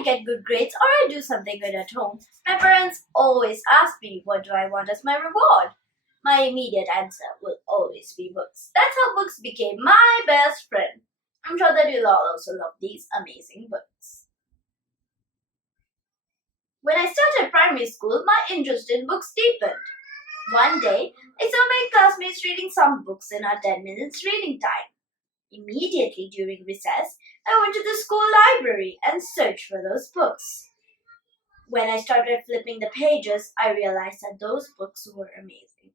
I get good grades or I do something good at home, my parents always ask me what do I want as my reward. My immediate answer will always be books. That's how books became my best friend. I'm sure that you'll all also love these amazing books. When I started primary school, my interest in books deepened. One day, I saw my classmates reading some books in our 10 minutes reading time. Immediately during recess, I went to the school library and searched for those books. When I started flipping the pages, I realized that those books were amazing.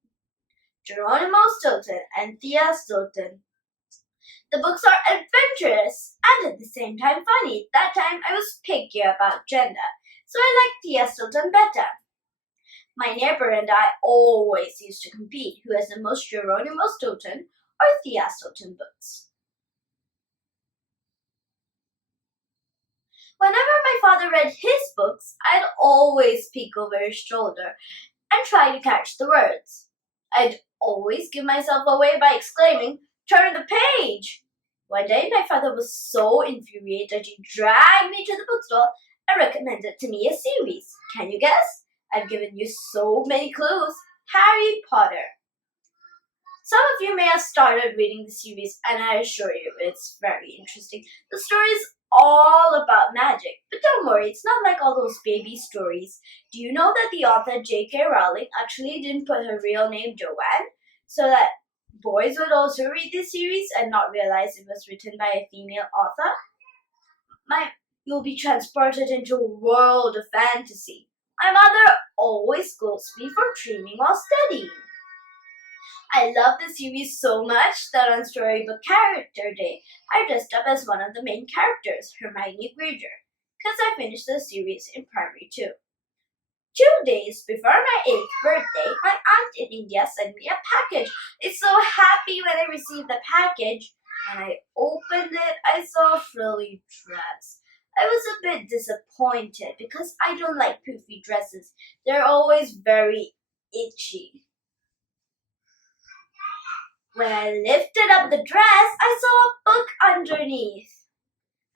Geronimo Stilton and Thea Stilton. The books are adventurous and at the same time funny. That time I was picky about gender, so I liked Thea Stilton better. My neighbor and I always used to compete who has the most Geronimo Stilton or Thea Stilton books. Whenever my father read his books, I'd always peek over his shoulder and try to catch the words. I'd always give myself away by exclaiming, "Turn the page!" One day my father was so infuriated he dragged me to the bookstore and recommended to me a series. Can you guess? I've given you so many clues. Harry Potter. Some of you may have started reading the series, and I assure you it's very interesting. The story is all about magic, but don't worry, it's not like all those baby stories. Do you know that the author J.K. Rowling actually didn't put her real name Joanne so that boys would also read this series and not realize it was written by a female author? You'll be transported into a world of fantasy. My mother always scolds me for dreaming while studying. I love the series so much that on Storybook Character Day, I dressed up as one of the main characters, Hermione Granger, because I finished the series in primary 2. 2 days before my 8th birthday, my aunt in India sent me a package. I was so happy when I received the package. When I opened it, I saw a frilly dress. I was a bit disappointed because I don't like poofy dresses. They're always very itchy. When I lifted up the dress, I saw a book underneath.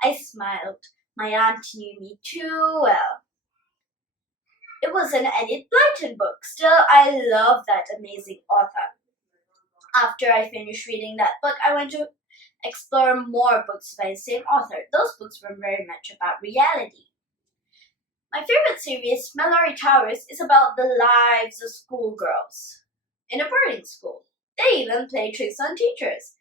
I smiled. My aunt knew me too well. It was an Enid Blyton book. Still, I love that amazing author. After I finished reading that book, I went to explore more books by the same author. Those books were very much about reality. My favorite series, Malory Towers, is about the lives of schoolgirls in a boarding school. They even play tricks on teachers.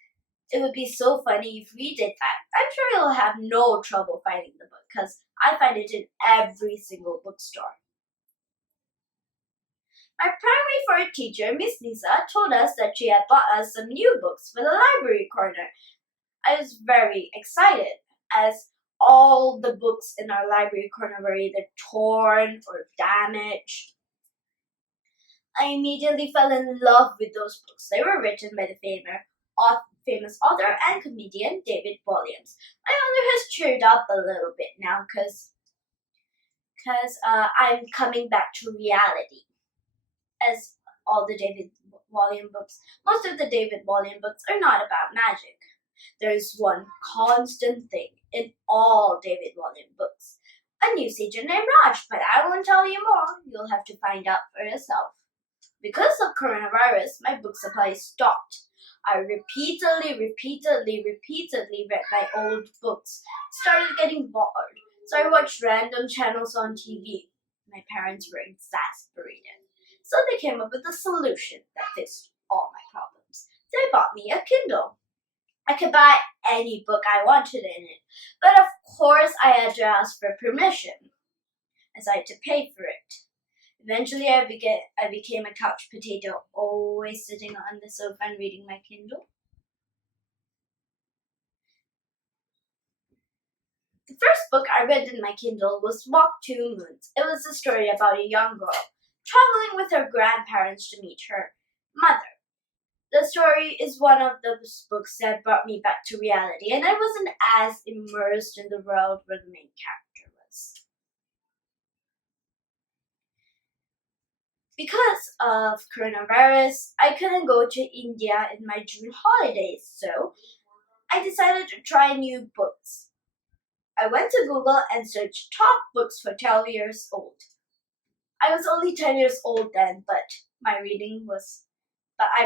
It would be so funny if we did that. I'm sure you'll have no trouble finding the book because I find it in every single bookstore. My primary 4 teacher, Miss Lisa, told us that she had bought us some new books for the library corner. I was very excited as all the books in our library corner were either torn or damaged. I immediately fell in love with those books. They were written by the famous author and comedian David Walliams. My mother has cheered up a little bit now because I'm coming back to reality. As all the David Walliams books, most of the David Walliams books are not about magic. There is one constant thing in all David Walliams books. A news agent named Raj, but I won't tell you more. You'll have to find out for yourself. Because of coronavirus, my book supply stopped. I repeatedly read my old books. Started getting bored, so I watched random channels on TV. My parents were exasperated, so they came up with a solution that fixed all my problems. They bought me a Kindle. I could buy any book I wanted in it, but of course I had to ask for permission, as I had to pay for it. Eventually, I became a couch potato, always sitting on the sofa and reading my Kindle. The first book I read in my Kindle was Walk 2 Moons. It was a story about a young girl traveling with her grandparents to meet her mother. The story is one of those books that brought me back to reality, and I wasn't as immersed in the world where the main character was. Because of coronavirus, I couldn't go to India in my June holidays, so I decided to try new books. I went to Google and searched top books for 12 years old. I was only 10 years old then, but I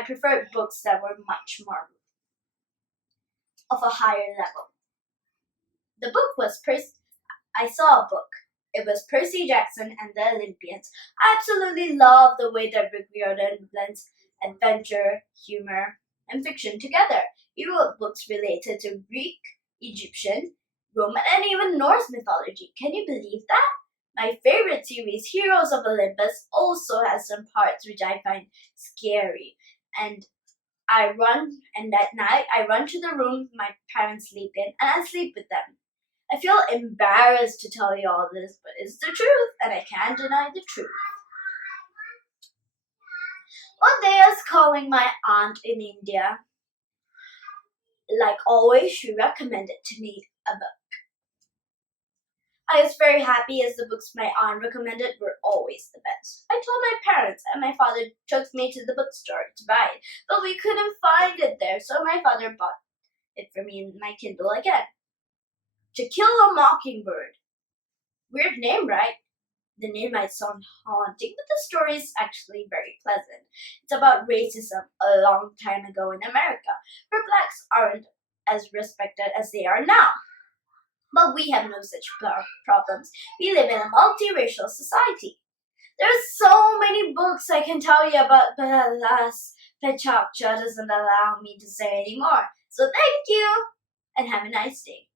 preferred books that were much more of a higher level. The book was I saw a book. It was Percy Jackson and the Olympians. I absolutely love the way that Riordan blends adventure, humor, and fiction together. He wrote books related to Greek, Egyptian, Roman, and even Norse mythology. Can you believe that? My favorite series, Heroes of Olympus, also has some parts which I find scary. And that night I run to the room my parents sleep in, and I sleep with them. I feel embarrassed to tell you all this, but it's the truth, and I can't deny the truth. One day I was calling my aunt in India. Like always, she recommended to me a book. I was very happy as the books my aunt recommended were always the best. I told my parents, and my father took me to the bookstore to buy it, but we couldn't find it there, so my father bought it for me in my Kindle again. To Kill a Mockingbird. Weird name, right? The name might sound haunting, but the story is actually very pleasant. It's about racism a long time ago in America, where blacks aren't as respected as they are now. But we have no such problems. We live in a multiracial society. There's so many books I can tell you about, but alas, PechaKucha doesn't allow me to say anymore. So thank you, and have a nice day.